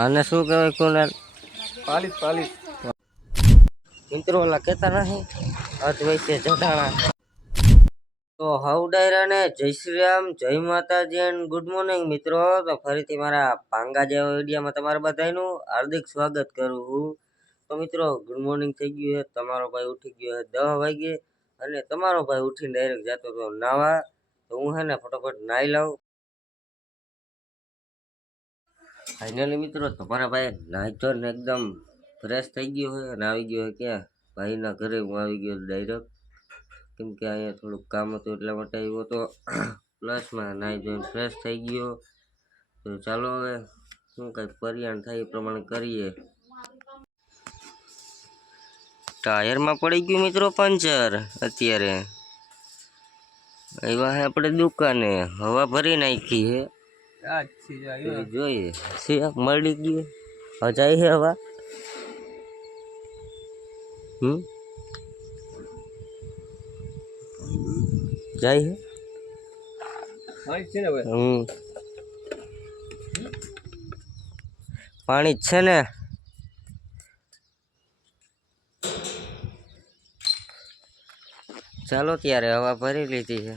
આને શું કહેવાય કુનાલ? પાલિશ પાલિશ. મિત્રો ઓલા કહેતા નથી અત વૈસે જટાણા. તો હવ ડાયરા ને જય શ્રી રામ, જય માતાજી એન્ડ ગુડ મોર્નિંગ મિત્રો. તો ફરીથી મારા પાંગા જેવા વિડીયોમાં તમારા બધાનું હાર્દિક સ્વાગત કરું છું. તો મિત્રો ગુડ મોર્નિંગ થઈ ગયું છે. તમારો ભાઈ ઉઠી ગયો છે 10 વાગે અને તમારો ભાઈ ઉઠીને ડાયરેક્ટ જતો હતો નાવા. તો હું હે ને ફટાફટ નાઈ લઉં. ફાઇનલી મિત્રો તમારા ભાઈ નાહી ને એકદમ ફ્રેશ થઈ ગયો હોય અને આવી ગયો હોય ક્યાં ભાઈના ઘરે. હું આવી ગયો ડાયરેક્ટ, કેમ કે અહીંયા થોડુંક કામ હતું એટલા માટે આવ્યો હતો. પ્લસમાં નાહી ધોઈને ફ્રેશ થઈ ગયો. તો ચાલો હવે શું કંઈક પરિયાણ થાય એ પ્રમાણે કરીએ. ટાયરમાં પડી ગયું મિત્રો પંચર. અત્યારે આવ્યા હે આપણે દુકાને, હવા ભરી નાખી હે. જોઈએ મળી ગયું જાય છે હવા. જાય છે પાણી જ છે ને. ચાલો ત્યારે હવા ભરી લીધી છે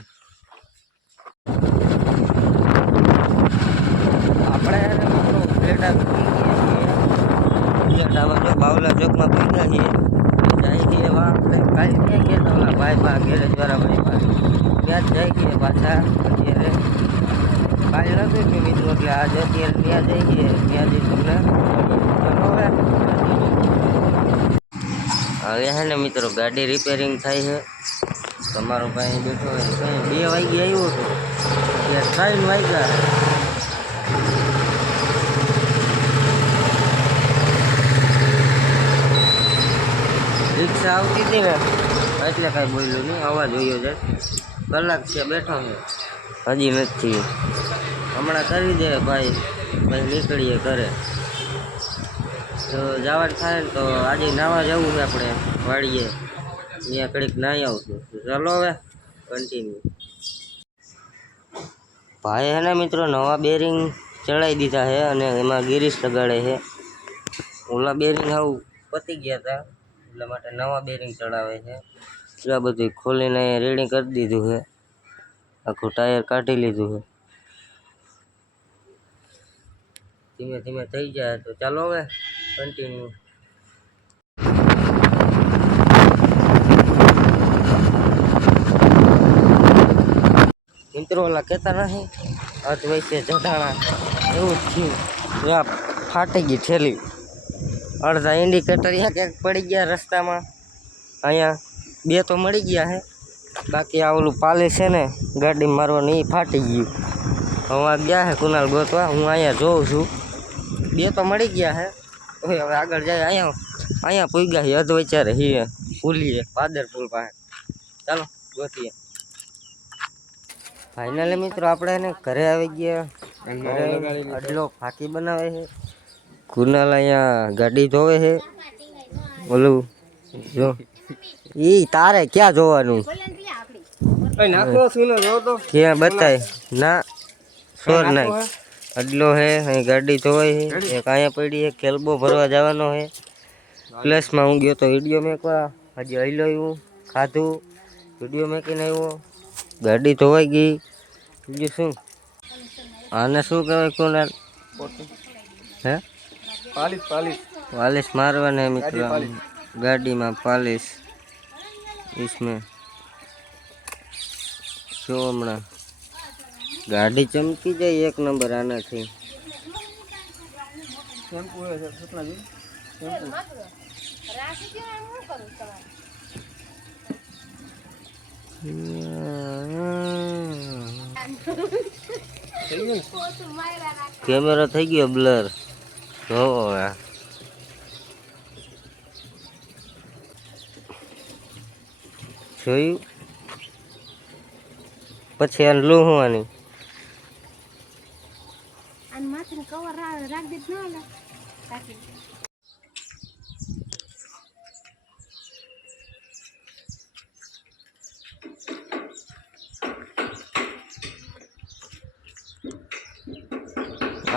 આપણે. બાવલા ચોકમાં પહોંચ્યા છીએ. જાય છીએ એવા આપણે કાલે ક્યાં ગયા હતા ઓલા ભાઈ બા ગેરેજ વાળા ભાઈ બા ત્યાં જ જાય છીએ પાછા. અત્યારે કાલે નતું કે મિત્રો એટલે આજે અત્યારે ત્યાં જઈ છીએ. ત્યાં જઈ તમને હવે હે ને મિત્રો ગાડી રિપેરિંગ થાય છે. તમારો ભાઈ બેઠો હોય કઈ 2 વાગે આવ્યો હતો એટલે 3 વાગ્યા. રિક્ષા આવતી હતી ને એટલે કાંઈ બોલ્યું નહીં, અવાજ જોયો છે. કલાક છે બેઠો છે હજી નથી. હમણાં કરી દે ભાઈ નીકળીએ ઘરે. તો જવાનું થાય ને તો આજે નાવા જવું છે આપણે વાડીએ. અહીંયા કડીક નાહી આવશું. ચાલો હવે કન્ટિન્યુ. ભાઈ હે ને મિત્રો નવા બેરિંગ ચડાવી દીધા છે અને એમાં ગિરીશ લગાડે છે. ઓલા બેરિંગ આવું પતી ગયા હતા એટલા માટે નવા બેરિંગ ચડાવે છે. આ બધું ખોલીને રેડી કરી દીધું છે. આખું ટાયર કાઢી લીધું છે. ધીમે ધીમે થઈ જાય તો ચાલો હવે કન્ટિન્યુ. મિત્રો ઓલા કહેતા નથી અત વૈસે જટાણા. એવું જ થયું. ફાટી ગઈ ઠેલી. અડધા ઇન્ડિકેટર ક્યાંક પડી ગયા રસ્તામાં. અહીંયા 2 તો મળી ગયા છે. બાકી આ ઓલું પાલી છે ને ગાડી મારવાનું એ ફાટી ગયું. હવે ગયા છે કુનાલ ગોતવા. હું અહીંયા જોઉં છું. 2 તો મળી ગયા છે. હવે આગળ જાય. અહીંયા પૂગ્યા છે અધ વિચારે હીએ ભૂલીએ પાદર પુલ પાસે. ચાલો ગોતીએ. ફાઇનલી મિત્રો આપણે એને ઘરે આવી ગયા. અડલો ફાકી બનાવે છે. કુનાલ અહીંયા ગાડી ધોવે છે. ઓલું જો ઈ તારે ક્યાં જોવાનું ક્યાં બતાય ના સોર નાખ. અડલો હે અહીં ગાડી ધોવાય છે. એક અહીંયા પડી છે કેલ્બો ભરવા જવાનો છે. પ્લસમાં હું ગયો તો વિડીયો મેકવા. હજી હઈ લઉં ખાધું વિડીયો મેકીને આવ્યો. ગાડી ધોવાઈ ગઈ. બીજું શું આને શું કહેવાય કુનાલ? હે પાલિશ પાલિશ पालिश मारवाने मित्र गाड़ी में पालिश इसमें शो हमारा गाड़ी चमकी जाए 1 नंबर आना थी। कैमरा थी गयो ब्लर हो જોયું પછી આ લો હોવાની અને માથે કવર રાખ દે ન લે રાખી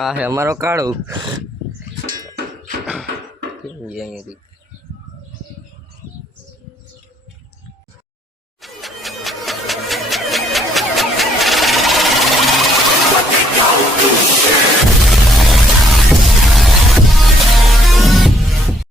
આ હે અમારો કાળુ અહીંયાથી